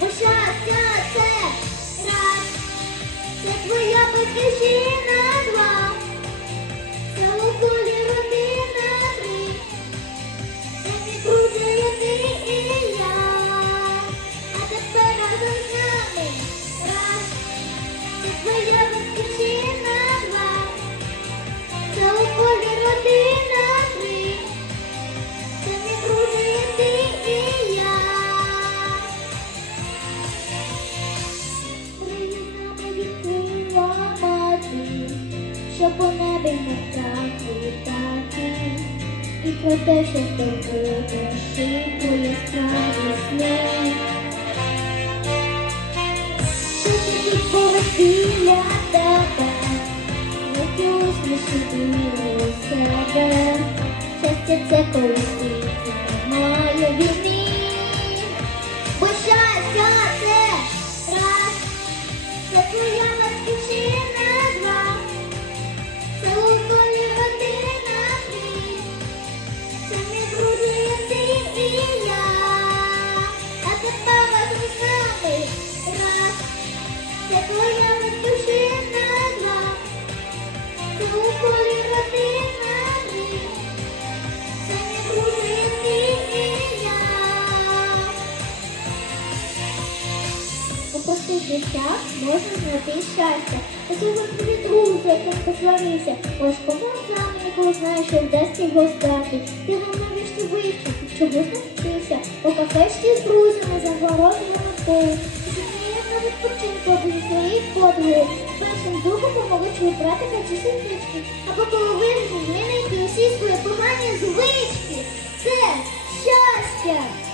Бо щастя це раз, це твоя батьківщина щоб по небі не так літати, і про те, що здобуде шибу яскраві сни. Що такі повесілля тебе, які усмішки у себе, щастя це коли світ немає війни. Простих життях можна знайти щастя. Цього тобі друзі, яким посварився. Ось кому саме якого знаєш, що вдасться його здати. Ти не навіщо вивчив, чогось навчився. Кафешці з друзями за пив. На відпочинку один своєї подруги. Першим духом помогли братика чи сестрички. Або вирішив змінити усі свої погані звички. Це щастя!